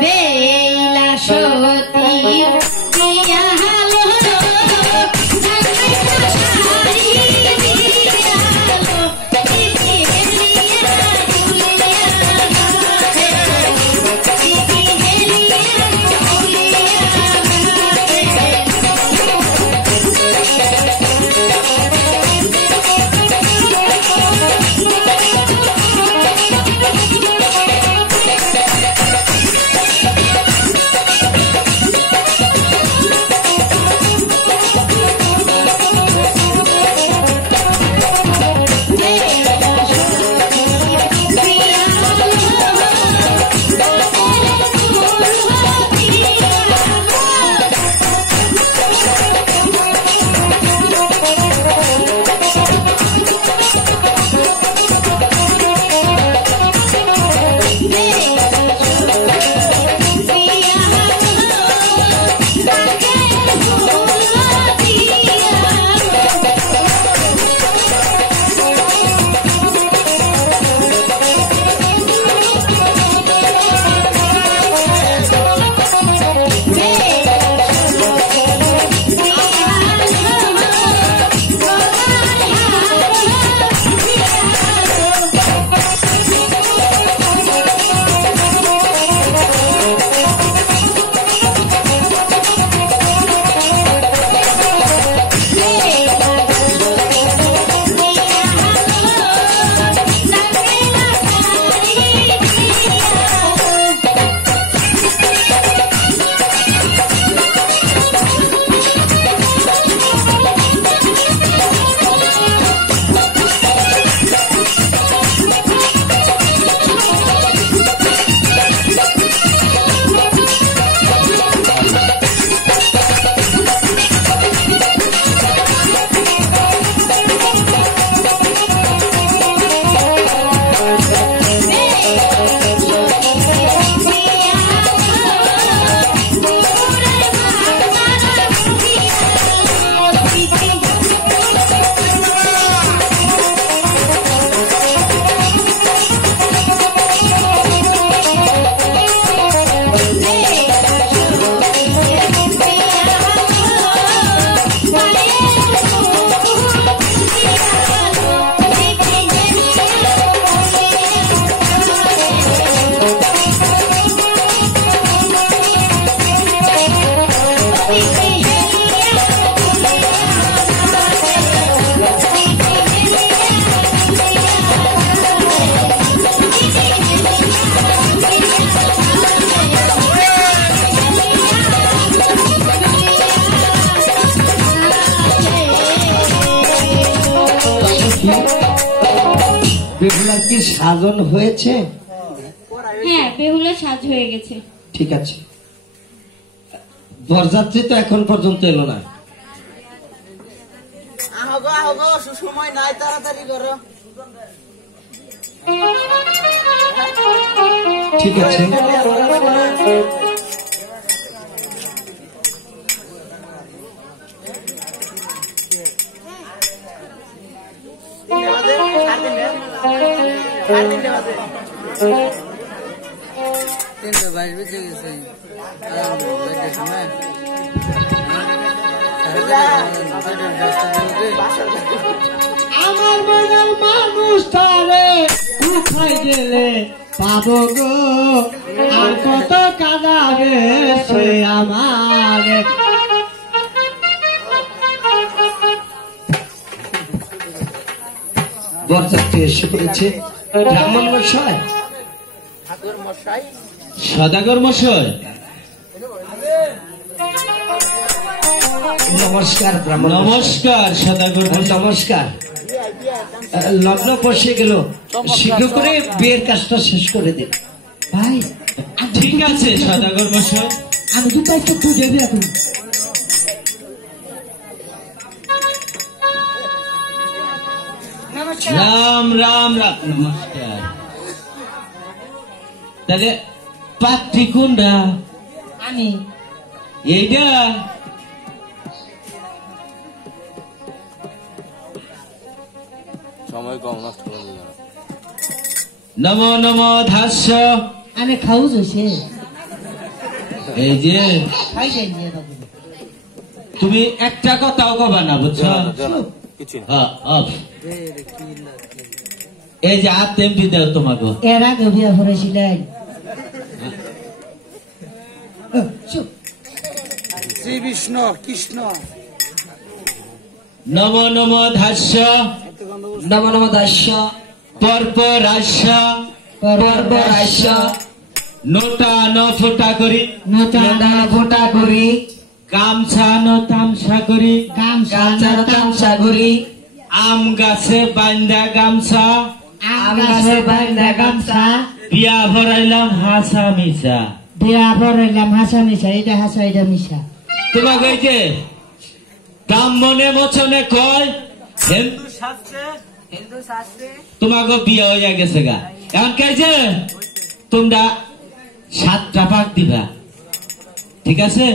বেলা সতী দিয়া হালো বেহুলার কি সাজন হয়েছে? হ্যাঁ, বেহুলা সাজ হয়ে গেছে। ঠিক আছে, বরযাত্রী তো এখন পর্যন্ত এলো না। সময় নাই, তাড়াতাড়ি করো। ঠিক আছে, আমার মনের মানুষটারে উঠাই গেলে পাবো গো, আর কত কাঁদাবে সে আমার। বরযাত্রী এসে পড়েছে। ব্রাহ্মণ মশাই, সদাগর মশাই, নমস্কার। ব্রাহ্মণ নমস্কার। সদাগর নমস্কার। লগ্ন বসে গেল, শীঘ্র করে বিয়ের কাজটা শেষ করে দিন ভাই। ঠিক আছে সদাগর মশাই, আমি তো একটু খুঁজে দিই এখন। রাম রাম রাম। নমস্কার। তাহলে পাত্রী কোনটা? আমি। এইটা সময় কম নষ্ট করবে। নমো নমো ধাস্য আমি খাও জইছে এই যে খাই যাই নিয়ে দাও তুমি একটা কথাও কবা না বুঝছো হ্যাঁ, অফ। এই যে আর তেমনি দাও তোমাকে এর আগে বিয়া করেছিলেন শ্রী বিষ্ণু কৃষ্ণ নম নম ধাস্য নম নম দাস্য পর্ব রাস্য পর্ব রাস্য নোটা ন ফোটা করি নটা ফোটা করি গামছা ন তামসা করি গামছা তামসা করি আম গাছে বান্দা গামছা আম গাছে বাইন্দা গামছা বিয়া ভরাইলাম হাসা মিশা বিয়া পড়াইলাম হাসা মিশা এটা হাসা এটা মিশা তোমাকে এই যে ব্রাহ্মণে মোচনে কয় হিন্দু তোমাকে বিয়ে হয়ে গেছে গা এখন কে যে তোমরা 7টা পাক দিবা ঠিক আছে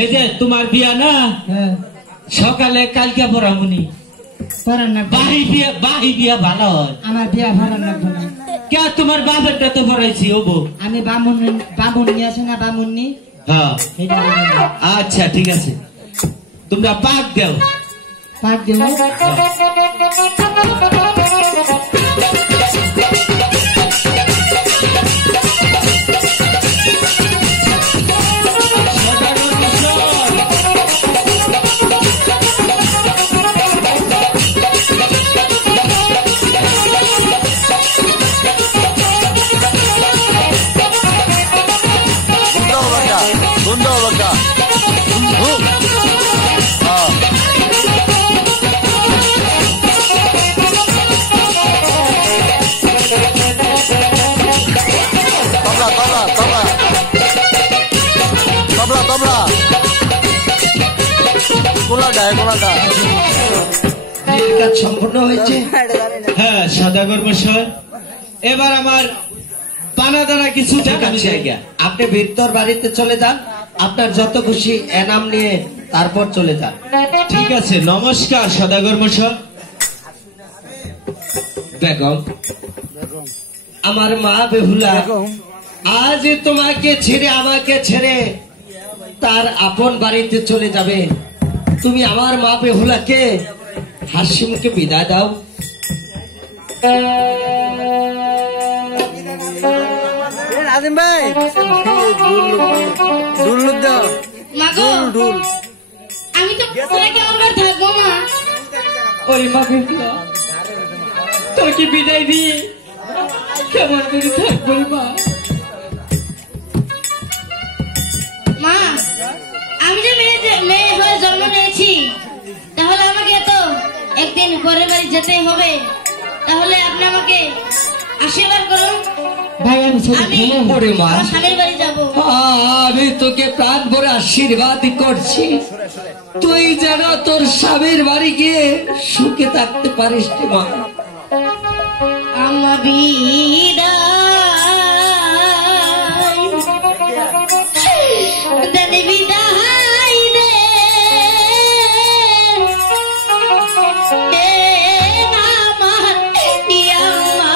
এই যে তোমার বিয়া না হ্যাঁ সকালে কালকে পড়ামুনি পড়ান না বাহি বিয়া ভালো হয় আমার বিয়া পড়ান না কে তোমার বাপেরটা তো পড়াইছি ওবো আমি বামুন নিয়ে আছে না বামুন্নি হ্যাঁ এটা আচ্ছা ঠিক আছে তোমরা পাক দাও পাক দিব বিয়ের কাজ সম্পূর্ণ হয়েছে। হ্যাঁ সদাগর মশাই এবার আমার পানা দ্বারা কিছু টাকা আমি জায়গা আপনি ভিতর বাড়িতে চলে যান, আপনার যত খুশি এনাম নিয়ে তারপর চলে যান। ঠিক আছে নমস্কার সদাগর মশাই বেগম, আমার মা বেহুলা আজ তোমাকে ছেড়ে আমাকে ছেড়ে তার আপন বাড়িতে চলে যাবে। তুমি আমার মা বেহুলাকে হাসিমকে বিদায় দাও। নাজিম ভাই ঢুল দাও মাগো ঢুল আমি তো পরে কেমন করে থাকবো মা ওই মা বেহুলা তোকে বিদায় দিয়ে কেমন করে থাকবো মা? মা আমি যে মেয়ে হয়ে জন্ম নিয়েছি তাহলে আমাকে তো একদিন পরের বাড়ি যেতেই হবে। তাহলে আপনি আমাকে আশীর্বাদ করুন। ভাই আমি ছেলে আমি ওরে মা, আমার স্বামীর বাড়ি যাবো। আমি তোকে প্রাণ ভরে আশীর্বাদ করছি, তুই যেন তোর স্বামীর বাড়ি গিয়ে সুখে থাকতে পারিস রে মা। আমার বিদায় দেন বিদায় দে আমার পিয়া মা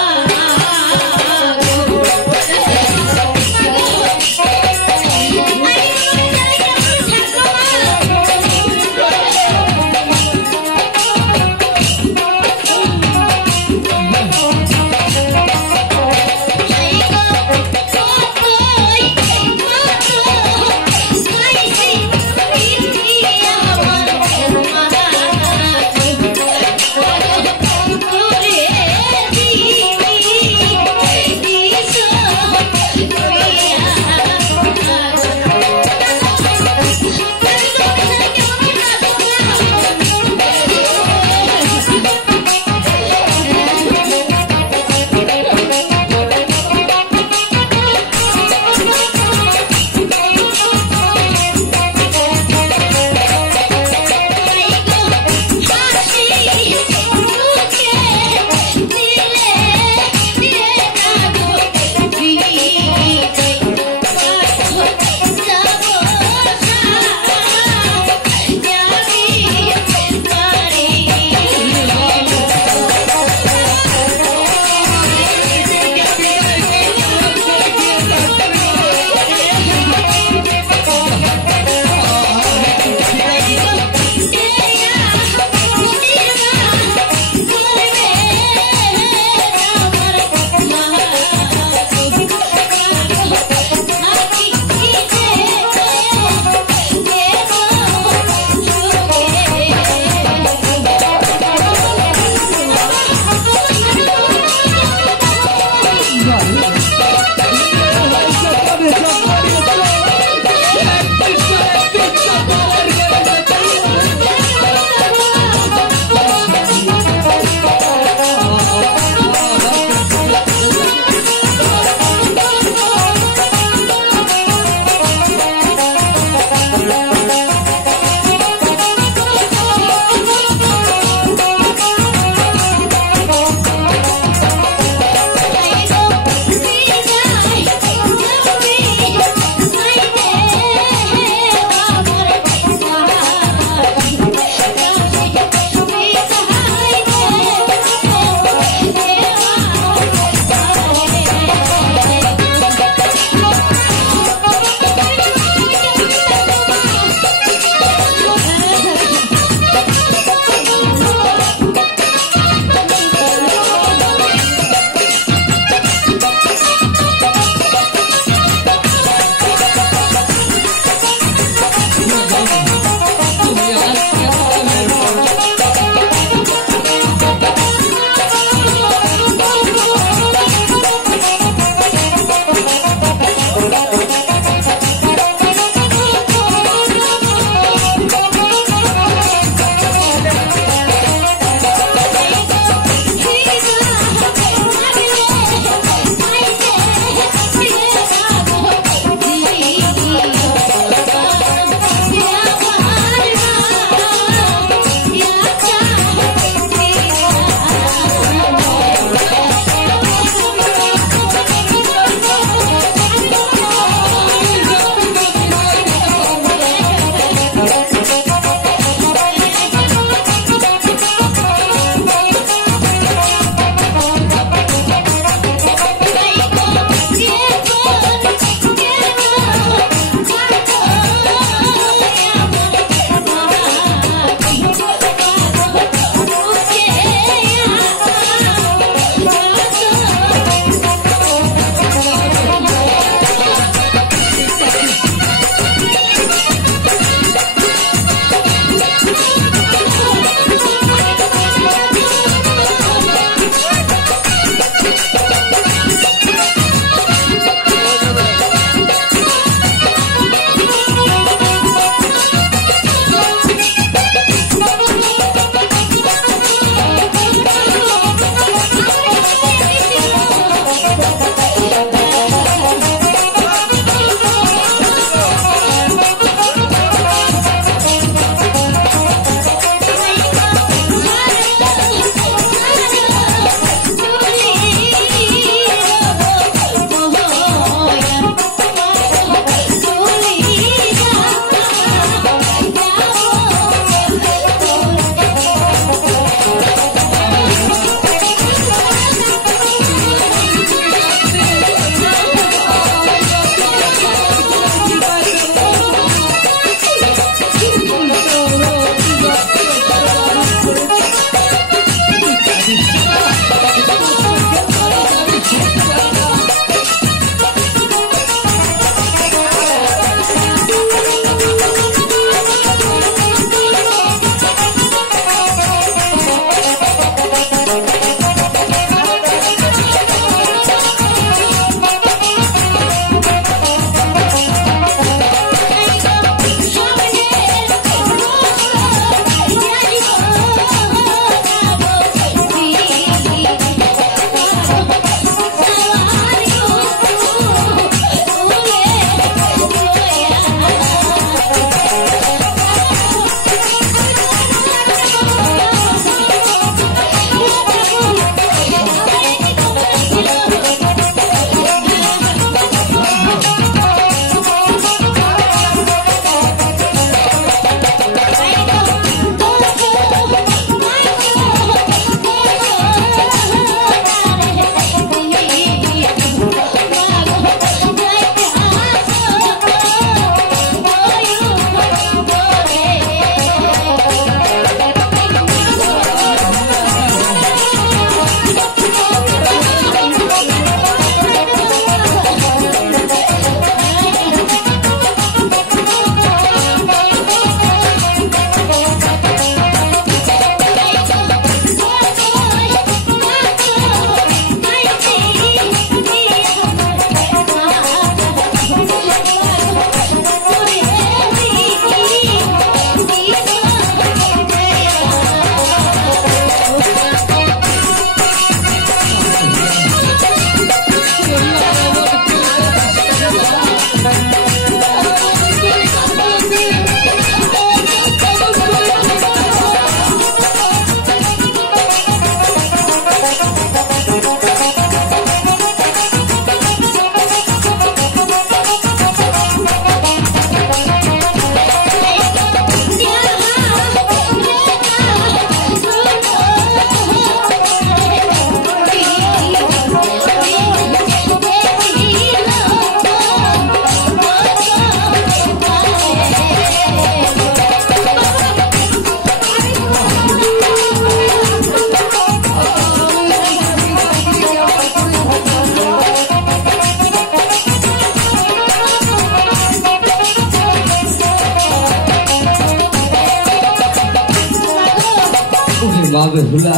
বেহুলা,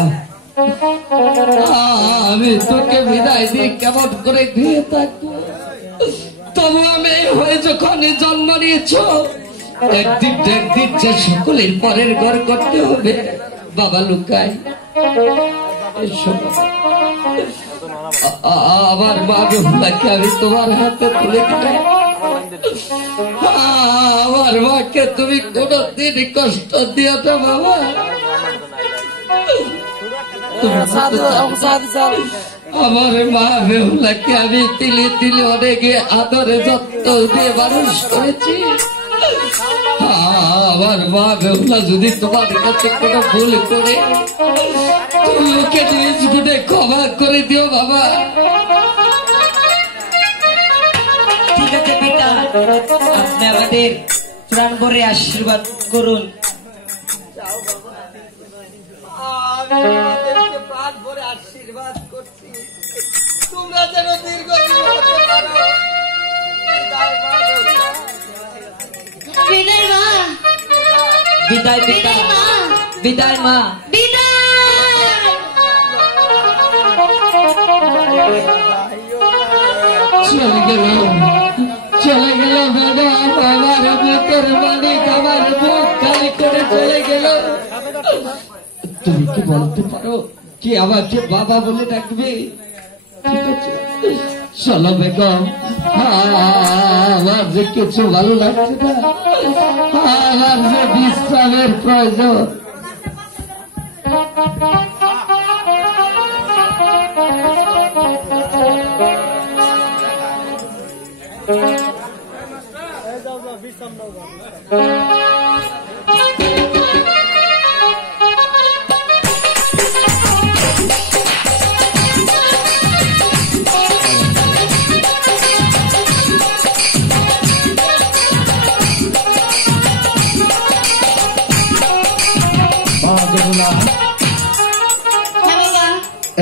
আমি তোকে বিদায় দিয়ে কেমন করে ঘুরে থাকবো? তবু আমি হয়ে যখন জন্ম নিয়েছ, একদিন একদিন যে সকলের পরের ঘর করতে হবে। বাবা লুকাই, আমার মা বেহুলাকে আমি তোমার হাতে তুলে দিলাম। আমার মাকে তুমি কোনদিন কষ্ট দিও না বাবা। আমার মা বেহুলাকে আমি তিলে তিলে অনেকে আদরে যত্ন দিয়ে মানুষ করেছি। আমার মা বেহুলা যদি তোমার কাছে কোনো ভুল করে, তুমি ওকে নিজ গুণে ক্ষমা করে দিও বাবা। ঠিক আছে পিতা, আপনি আমাদের প্রাণ ভরে আশীর্বাদ করুন। প্রাণ ভরে আশীর্বাদ করছি, তোমরা যেন দীর্ঘজীবী হতে পারো। বিদায় মা, বিদায় পিতা, বিদায় মা, বিদায় মা। বিদায়। চলে গেল, চলে গেল বাবা। আমার বুকের মালিক আমার বুক খালি করে চলে গেল। তুমি কি বলতে পারো কি আমাকে বাবা বলে ডাকবে? ঠিক আছে, চলো বেগম, আমার যে কিছু ভালো লাগছে না, আমার যে বিশ্রামের প্রয়োজন।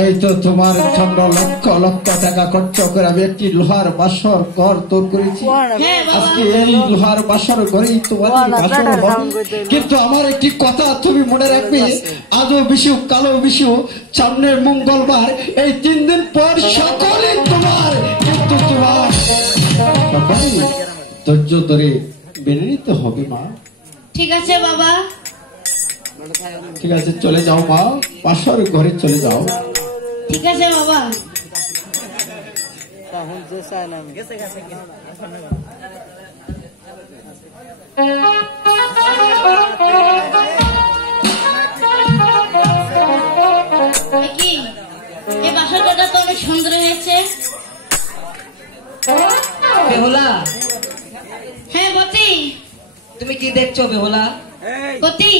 এই তো তোমার জন্য লক্ষ লক্ষ টাকা খরচ করে আমি একটি লোহার বাসর ঘর তৈরি করেছি। আজকে এই লোহার বাসর ঘরেই তোমার বাসর হবে। কিন্তু আমার একটি কথা তুমি মনে রাখবে, আজও বিশু কালো বিশু সামনের মঙ্গলবার, এই 3 দিন পর সকলে তোমার, কিন্তু তোমার সকলে ধৈর্য ধরে মেনে নিতে হবে মা। ঠিক আছে বাবা। ঠিক আছে, চলে যাও মা, বাসর ঘরে চলে যাও। ঠিক আছে বাবা। কি এই বাসাটা তো অনেক সুন্দর হয়েছে। বেহুলা, হ্যাঁ বতি, তুমি কি দেখছো বেহুলা? বতি,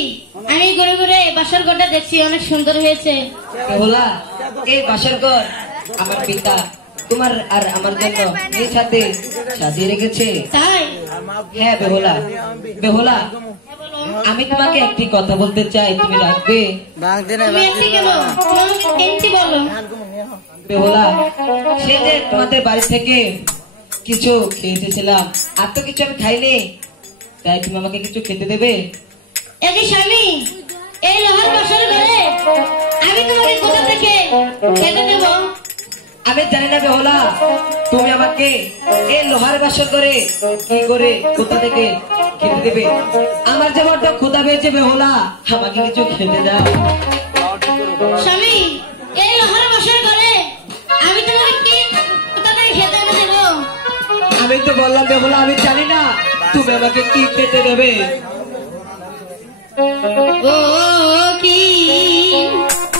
আমি ঘুরে ঘুরে বাসার ঘরটা দেখছি, অনেক সুন্দর হয়েছে। বেহুলা, এই বাসর ঘর আমার পিতা তোমার আর আমার জন্য এই সাথে সাজিয়ে রেখেছে। তাই? হ্যাঁ বেহুলা। বেহুলা, আমি তোমাকে একটি কথা বলতে চাই, তুমি রাখবে? তুমি একটি কেন, তুমি আমাকে একটি বলো। বেহুলা, সে যে তোমাদের বাড়ি থেকে কিছু খেয়ে এসেছিলাম, আর তো কিছু আমি খাইনি, তাই তুমি আমাকে কিছু খেতে দেবে? একই স্বামী, এই লোহার বাসার ঘরে আমি তোমাকে কোথা থেকে খেতে দেব? আমি জানি না বেহুলা, তুমি আমাকে এই লোহার বাসর করে কি করে কোথা থেকে খেতে দেবে। আমার যে বড্ড ক্ষুধা পেয়েছে বেহুলা, আমাকে কিছু খেতে দাও। স্বামী, এই লোহার বাসার ঘরে আমি তোমাকে কি কোথা থেকে খেতে এনে দেব? আমি তো বললাম বেহুলা, আমি জানি না তুমি আমাকে কি খেতে দেবে। ও কি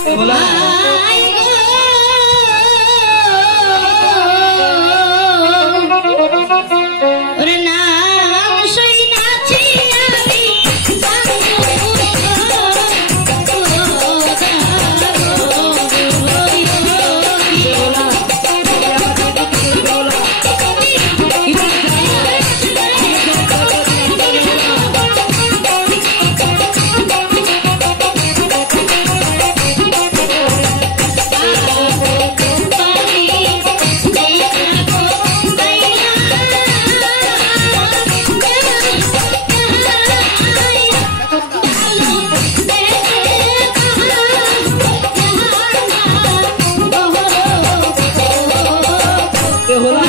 বেহুলা, আই গো, ওরে নাম শুনাছি আমি বেহুলা